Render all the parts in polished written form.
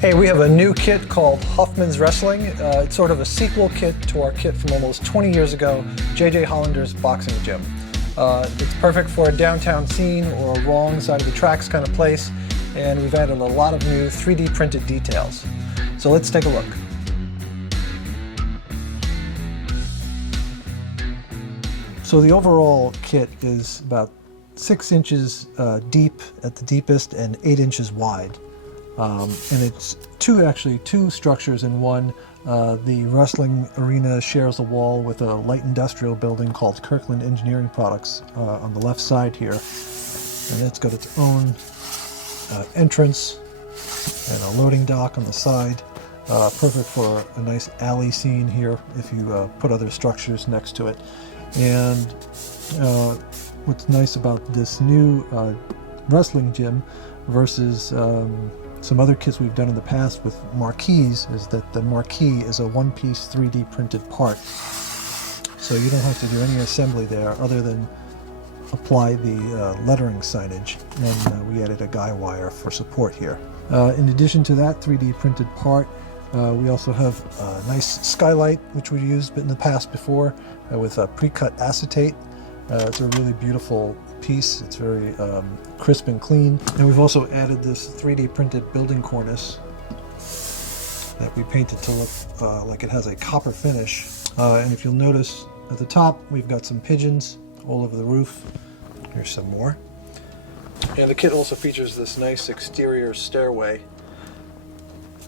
Hey, we have a new kit called Huffman's Wrestling. It's sort of a sequel kit to our kit from almost 20 years ago, J.J. Hollander's Boxing Gym. It's perfect for a downtown scene or a wrong side of the tracks kind of place, and we've added a lot of new 3D printed details. So let's take a look. So the overall kit is about 6 inches deep at the deepest and 8 inches wide. And it's two structures in one. The wrestling arena shares a wall with a light industrial building called Kirkland Engineering Products on the left side here. And it's got its own entrance and a loading dock on the side. Perfect for a nice alley scene here if you put other structures next to it. And what's nice about this new wrestling gym versus some other kits we've done in the past with marquees is that the marquee is a one-piece 3D printed part. So you don't have to do any assembly there other than apply the lettering signage, and we added a guy wire for support here. In addition to that 3D printed part, we also have a nice skylight, which we used in the past before with pre-cut acetate. It's a really beautiful piece. It's very crisp and clean. And we've also added this 3D printed building cornice that we painted to look like it has a copper finish. And if you'll notice at the top, we've got some pigeons all over the roof. Here's some more. And the kit also features this nice exterior stairway.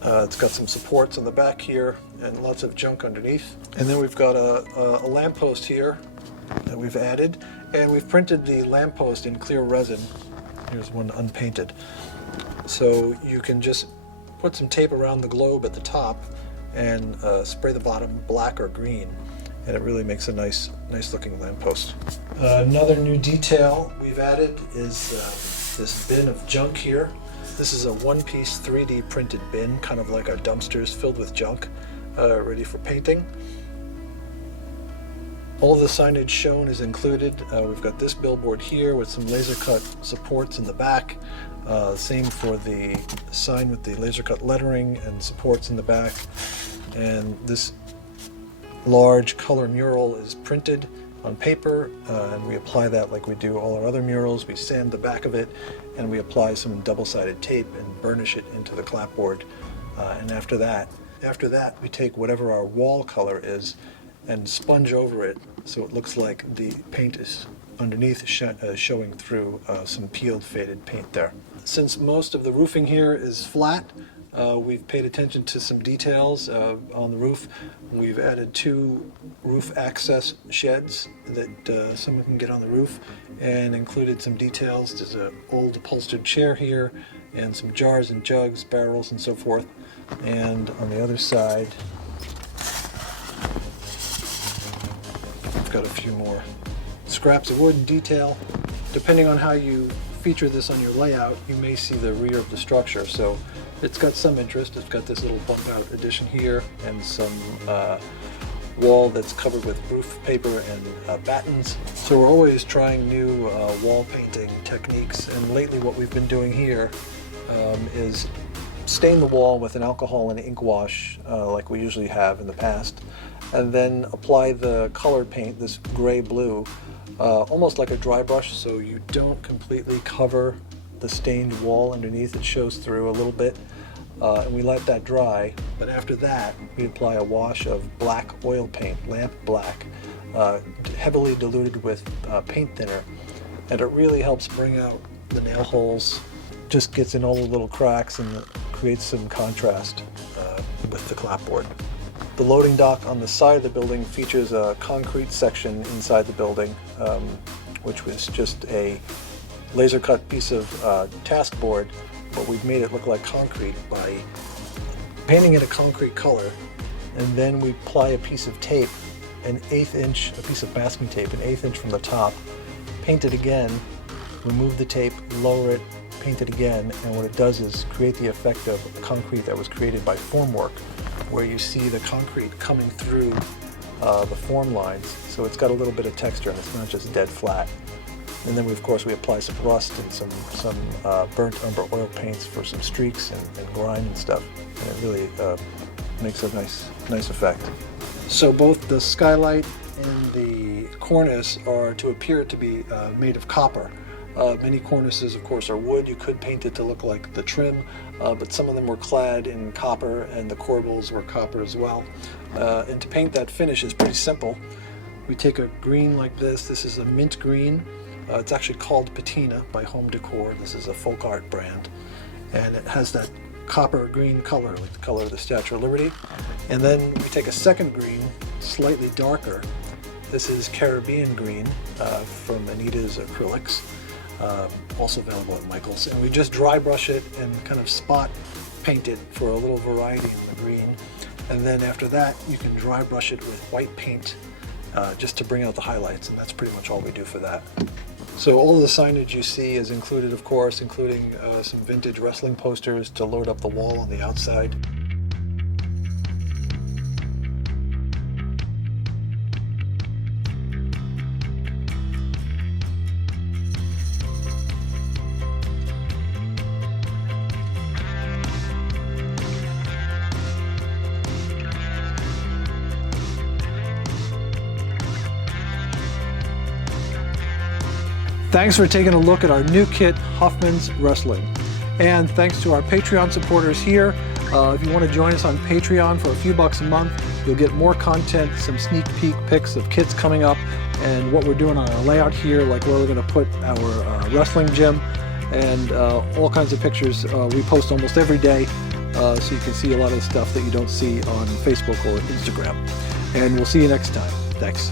It's got some supports on the back here and lots of junk underneath. And then we've got a lamppost here that we've added, and we've printed the lamppost in clear resin. Here's one unpainted. So you can just put some tape around the globe at the top and spray the bottom black or green, and it really makes a nice looking lamppost. Another new detail we've added is this bin of junk here. This is a one-piece 3D printed bin, kind of like our dumpsters filled with junk, ready for painting. All of the signage shown is included. We've got this billboard here with some laser cut supports in the back. Same for the sign with the laser cut lettering and supports in the back. And this large color mural is printed on paper, and we apply that like we do all our other murals. We sand the back of it, and we apply some double-sided tape and burnish it into the clapboard. And after that, we take whatever our wall color is and sponge over it so it looks like the paint is underneath showing through some peeled faded paint there. Since most of the roofing here is flat, we've paid attention to some details on the roof. We've added 2 roof access sheds that someone can get on the roof, and included some details. There's an old upholstered chair here and some jars and jugs, barrels and so forth. And on the other side, got a few more scraps of wood and detail. Depending on how you feature this on your layout, you may see the rear of the structure. So it's got some interest. It's got this little bump out addition here and some wall that's covered with roof paper and battens. So we're always trying new wall painting techniques, and lately what we've been doing here is stain the wall with an alcohol and ink wash like we usually have in the past, and then apply the colored paint, this gray-blue, almost like a dry brush, so you don't completely cover the stained wall underneath. It shows through a little bit, and we let that dry. But after that, we apply a wash of black oil paint, lamp black, heavily diluted with paint thinner, and it really helps bring out the nail holes, just gets in all the little cracks and creates some contrast with the clapboard. The loading dock on the side of the building features a concrete section inside the building, which was just a laser cut piece of task board, but we've made it look like concrete by painting it a concrete color, and then we apply a piece of tape, a piece of masking tape, an 1/8 inch from the top, paint it again, remove the tape, lower it, paint it again, and what it does is create the effect of concrete that was created by formwork, where you see the concrete coming through the form lines, so it's got a little bit of texture and it's not just dead flat. And then of course we apply some rust and some burnt umber oil paints for some streaks and grime and stuff. And it really makes a nice effect. So both the skylight and the cornice are to appear to be made of copper. Many cornices, of course, are wood. You could paint it to look like the trim, but some of them were clad in copper, and the corbels were copper as well. And to paint that finish is pretty simple. We take a green like this. This is a mint green. It's actually called Patina by Home Decor. This is a folk art brand, and it has that copper green color, like the color of the Statue of Liberty. And then we take a second green, slightly darker. This is Caribbean green from Anita's Acrylics, also available at Michael's. And we just dry brush it and kind of spot paint it for a little variety in the green. And then after that, you can dry brush it with white paint just to bring out the highlights, and that's pretty much all we do for that. So all of the signage you see is included, of course, including some vintage wrestling posters to load up the wall on the outside. Thanks for taking a look at our new kit, Huffman's Wrestling. And thanks to our Patreon supporters here. If you want to join us on Patreon for a few bucks a month, you'll get more content, some sneak peek pics of kits coming up, and what we're doing on our layout here, like where we're going to put our wrestling gym, and all kinds of pictures we post almost every day, so you can see a lot of the stuff that you don't see on Facebook or Instagram. And we'll see you next time. Thanks.